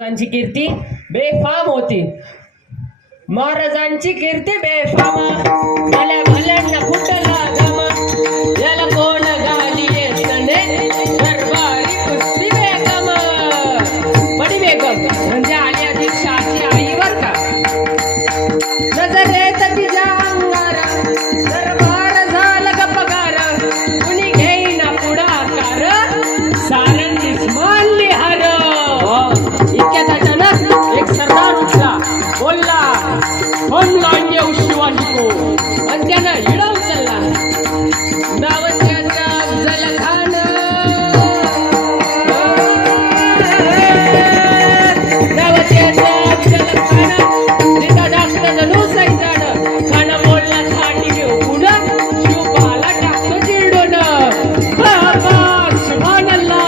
महाराजांची कीर्ती बेफाम होती. महाराजांची कीर्ती बेफाम भल्या भल्यांना फुटला गम याला कोण गाली येतने दरबारी कुस्ती बेगम. बडी बेगम म्हणजे आलिया दीक्षाची आई बर का. नजरेत तिच्या अंगार दरबार झाला गपगार कुणी घेईना पुढाकार सारंगीच मानली हार. इतक्यात अचानक एक सरदार उठला बोलला हम लाएंगे उस शिवाजी को आणि त्यानं हिडा उचलला. दावत्याचा अफजल खान दावत्याचा अफजल खान तिचा जास्त जणू सैतान खान बोलला थाटी घेऊ पुढं शिवबाला टाकतो चिरडून. सुभानअल्लाह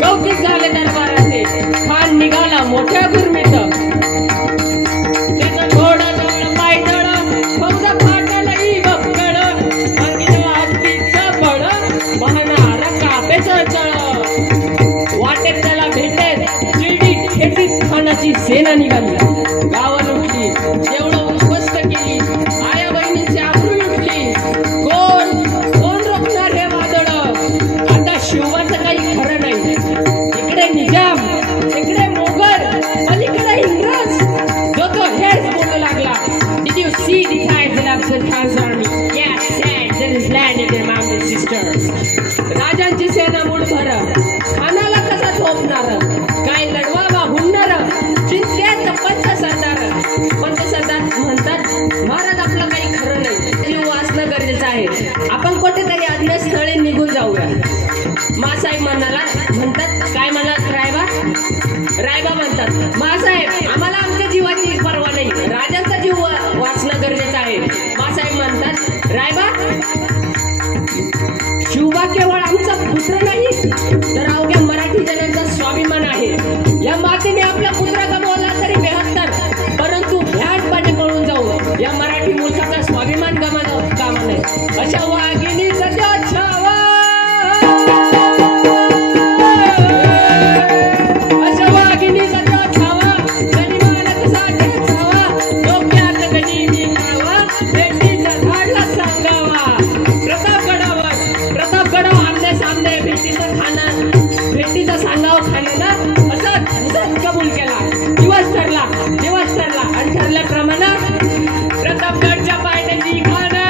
कौतुक झाले दरबाराचे. खान निघाला मोठ्या गुरमीत. त्याचं घोडं जवळ पायदळ फौजा फाटलही बक्कळ अंगीन हत्तीचं बळ वाहणार कापेचं चळ. वाटेत त्याला भेटेत शिर्डी खेचीत खानाची सेना निघाली. गावात उठली तेवढं उद्ध्वस्त केली. आया बहिणीची आबरू लुटली. कोण रोखणार हे वादळ. आता शिवाचं काही खरं नाही. इकडे निजाम इकडे मोगल अलीकडे इंग्रज. जो तो हेच बोलू लागला. Did you see the tides in Afghan Khan's army? Yes, sir. There is land in their mountain sisters. राजांची सेना मुठभर खानाला कसा थोपणार. काय लढवा वा हुंडर चिंतेत पंच सरदार म्हणतात महाराज आपलं काही खरं नाही. जीव वाचणं गरजेचं आहे. आपण कुठेतरी अन्य स्थळी निघून जाऊया. मासाहेब म्हणतात काय म्हणतात रायबा म्हणतात मासाहेब आम्हाला आमच्या जीवाची पर्वा नाही. राजांचा जीव वाचणं गरजेचं आहे. मासाहेब म्हणतात रायबा शिवबा केवळ आमचा पुत्र नाही तर अवघ्या मराठी जनांचा स्वाभिमान आहे. या मातेने आपला पुत्र गमावला तरी 72 परंतु भ्याटपणे पळून जाऊ या मराठी मुलकाचा स्वाभिमान गमावणं कामा नये. अशा वाघिणीचा छावा अशा वाघिणीचा छावा गनिमान कसा ठेचावा डोक्यात गनिमी खावा भेटीचा धाडला सांगावा. प्रतापगडावर आमने सामने भेटीचा सांगावं खाण्याला असंच कबूल केला. दिवस ठरला आणि ठरल्याप्रमाणे प्रतापगडच्या पायथ्याशी खाना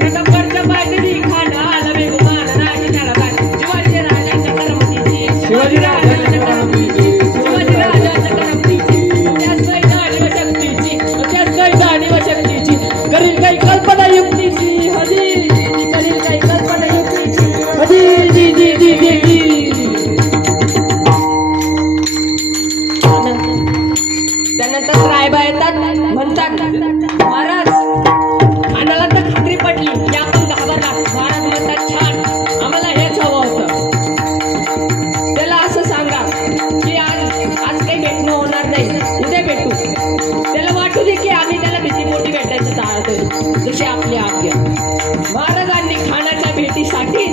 प्रतापगडच्या पायथ्याशी खाना आला बेगुमान राजा त्याला शिवाजी राजाच्या करमणुकीची शिवाजी राजाच्या करमणुकीची करील काही कल्पना युक्तीची हजी करील काही कल्पना युक्तीची हजी जी. त्यानंतर रायबा येतात म्हणतात महाराज खानाला तर खात्री पडली की आपण घाबरला. महाराज म्हणतात छान आम्हाला हेच हवं होतं. त्याला असं सांगा की आज काही भेटणं होणार नाही उद्या भेटू. त्याला वाटू दे की आम्ही त्याला भीतीपोटी भेटायचं टाळतोय जशी आपली आज्ञा. महाराजांनी खानाच्या भेटीसाठी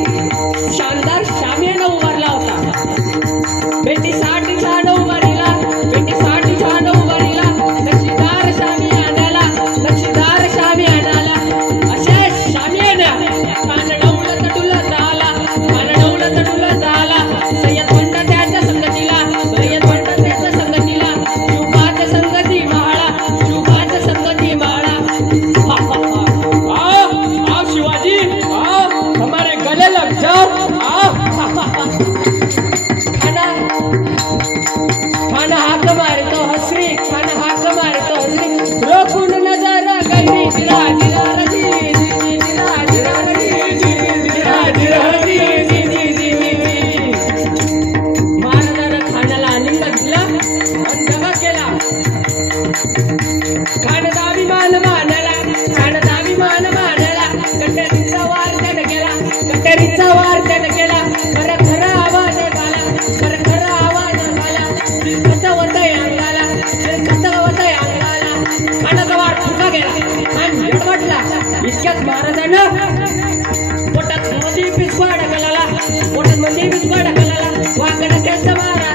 शानदार शामियाना उभारला होता. भेटीसाठी छान उभारीला नक्षीदार शामियानाला अशा शामियाना कानडवलं तडुलं झाला. सय्यद म्हणतात त्याच्या संगतीला शुभाच्या संगती माळा. आओ शिवाजी आओ हमारे गले पोरानं पोटात मध्ये पिसवा ढकलाला पोटात मध्ये पिसवा ढकलाला वाकडं केस मारा